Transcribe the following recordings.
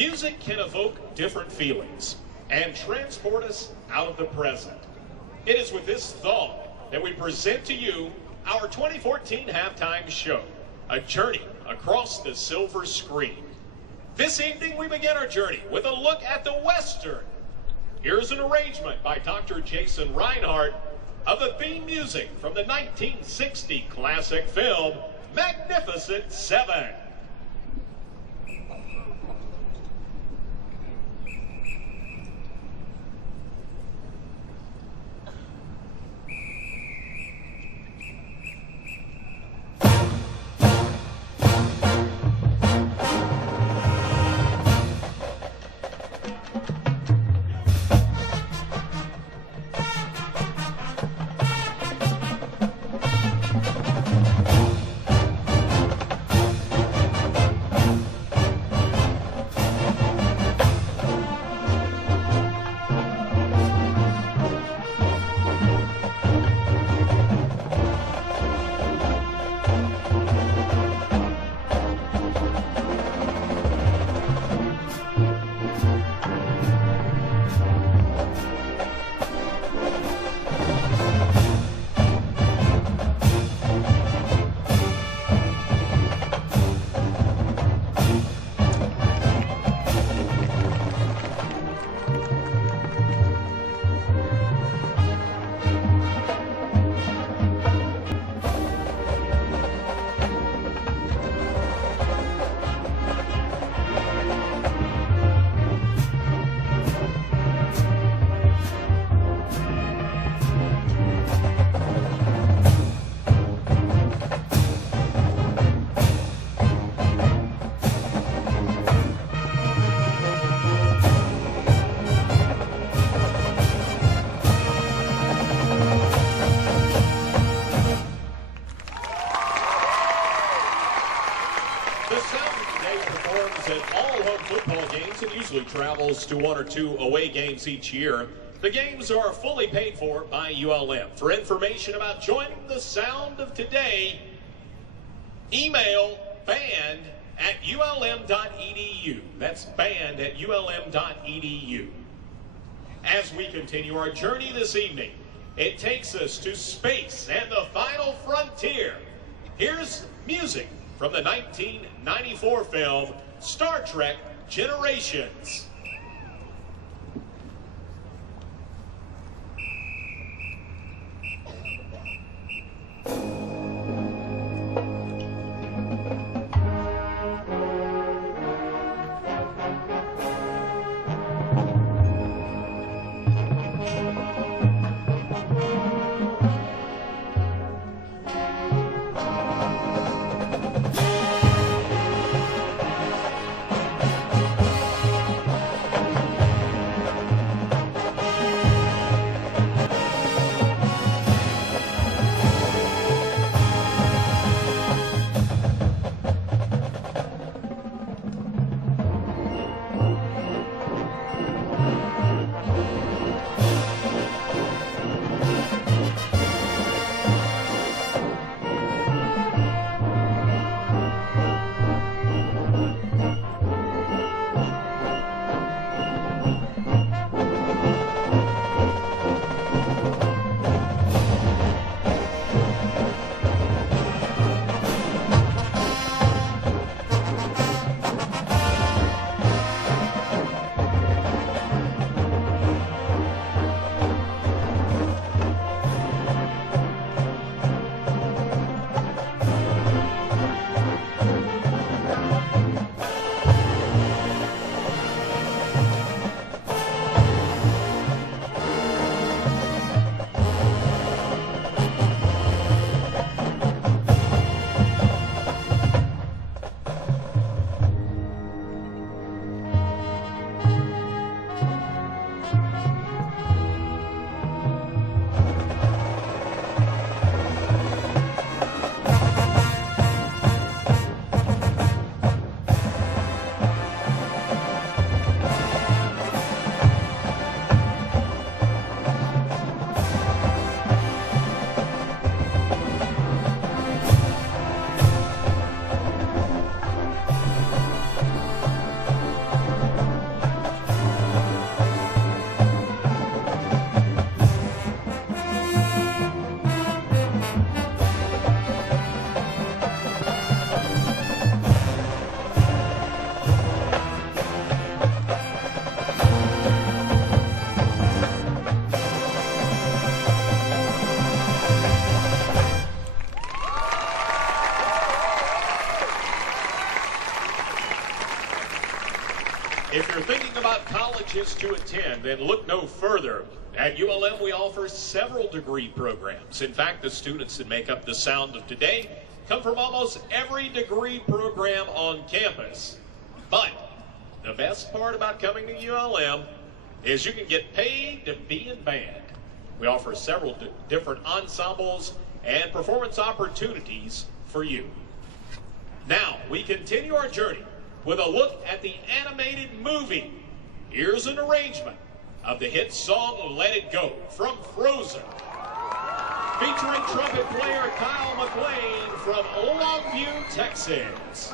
Music can evoke different feelings and transport us out of the present. It is with this thought that we present to you our 2014 halftime show, A Journey Across the Silver Screen. This evening we begin our journey with a look at the Western. Here's an arrangement by Dr. Jason Reinhardt of the theme music from the 1960 classic film, Magnificent Seven. Travels to one or two away games each year. The games are fully paid for by ULM. For information about joining the sound of today, email band@ulm.edu. That's band@ulm.edu. As we continue our journey this evening, it takes us to space and the final frontier. Here's music from the 1994 film Star Trek Generations. If you're thinking about colleges to attend, then look no further. At ULM, we offer several degree programs. In fact, the students that make up the sound of today come from almost every degree program on campus. But the best part about coming to ULM is you can get paid to be in band. We offer several different ensembles and performance opportunities for you. Now, we continue our journey with a look at the animated movie. Here's an arrangement of the hit song Let It Go from Frozen, featuring trumpet player Kyle McLean from Longview, Texas.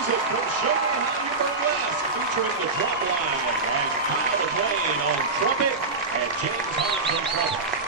music from Show Me How You Burlesque, featuring the drum line and Kyle McLean on trumpet and James Hines on trumpet.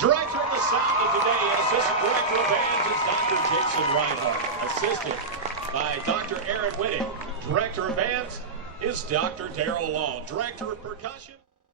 Director of the sound of today and assistant director of bands is Dr. Jason Reinhardt, assisted by Dr. Aaron Whitting. Director of bands is Dr. Darrell Long. Director of percussion.